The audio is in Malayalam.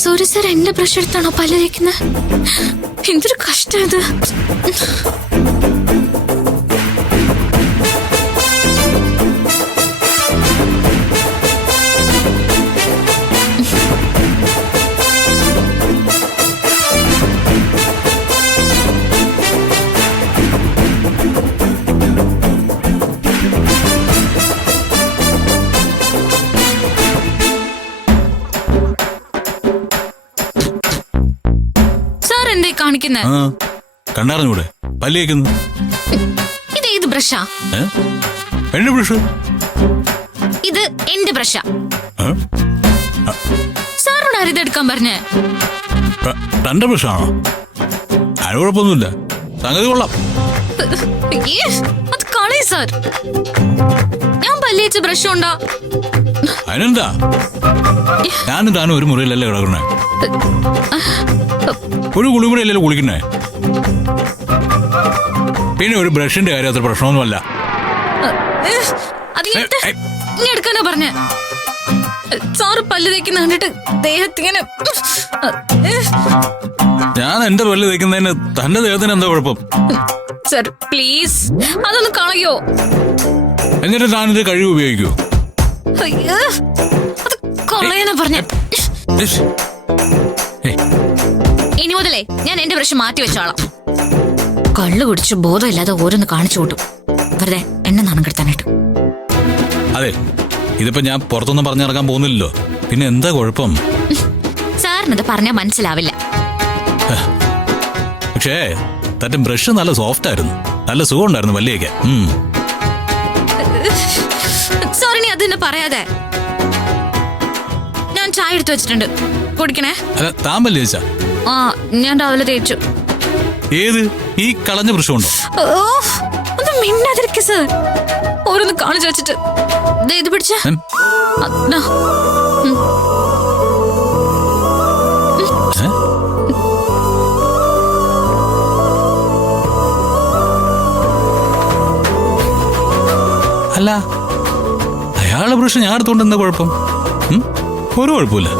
സൂര്യ സാർ എന്റെ ബ്രഷ് എടുത്താണോ പല്ല് തേക്കുന്നത്? എന്തൊരു കഷ്ടം ഇത്. കണ്ണാറിഞ്ഞൂടെ പല്ല് തേക്കുന്നു? ഇത് ഏത് ബ്രഷാ? എന്റെ ബ്രഷ്. ഇത് എന്റെ ബ്രഷാ. സാറിനോട് ആരും ഇതെടുക്കാൻ പറഞ്ഞേ? തന്റെ ബ്രഷാണോ? അതിന് കുഴപ്പമൊന്നുമില്ല, സംഗതി കൊള്ളാം. അത് കളയ സാർ. ഞാൻ പല്ല് തേച്ച ബ്രഷ് ഉണ്ടോ? അതിനെന്താ, ഞാനും താനും ഒരു മുറിയിലല്ലേ കിടക്കണേ, ഒരു കുളിമുറിയല്ലല്ലോ കുളിക്കുന്നേ. പിന്നെ ഒരു ബ്രഷിന്റെ കാര്യം അത്ര പ്രശ്നമൊന്നുമല്ല. എടുക്കാനാ പറഞ്ഞ സാറ് പല്ല് തേക്കുന്ന കണ്ടിട്ട് ദേഹത്തിങ്ങനെ. ഞാൻ എന്റെ പല്ല് തേക്കുന്നതിന് തന്റെ ദേഹത്തിന് എന്താ കുഴപ്പം? സർ പ്ലീസ് അതൊന്ന് കളയോ. എന്നിട്ട് താനിത് കഴിവ് ഉപയോഗിക്കൂ. അത് കളയാനാ പറഞ്ഞ. ഇനി മുതലേ ഞാൻ എന്റെ ബ്രഷ് മാറ്റി വെച്ചോളാം. കള്ളു കുടിച്ച് ബോധമില്ലാതെ ഓരോന്ന് കാണിച്ചു കൂട്ടും, വെറുതെ എന്നെ നാണം കെടുത്താനായിട്ട്. അതെ, ഇതിപ്പോ ഞാൻ പുറത്തൊന്നും പറഞ്ഞിറങ്ങാൻ പോകുന്നില്ലല്ലോ, പിന്നെ എന്താ കുഴപ്പം? സാറിനത് പറഞ്ഞാൽ മനസ്സിലാവില്ല. പക്ഷേ തന്റെ ബ്രഷ് നല്ല സോഫ്റ്റ് ആയിരുന്നു, നല്ല സുഖം ഉണ്ടായിരുന്നു പല്ലിയൊക്കെ. സോറി അത് തന്നെ പറയാതെ. ഞാൻ ചായ എടുത്തു വെച്ചിട്ടുണ്ട്, കുടിക്കണേ. അല്ല, താൻ പല്ല് തേച്ചാ? ആ, ഞാൻ രാവിലെ തേച്ചു. ഏത് ഈ കളഞ്ഞ ബ്രഷുണ്ടോ? ഒന്ന് മിണ്ടാതിരിക്ക സർ, ഓരോന്ന് കാണിച്ചു വെച്ചിട്ട്. ഇത് പിടിച്ച അല്ല, അയാളെ ബ്രഷ് ഞാൻ എടുത്തോണ്ട് എന്താ കുഴപ്പം? ഒരു കുഴപ്പമില്ല.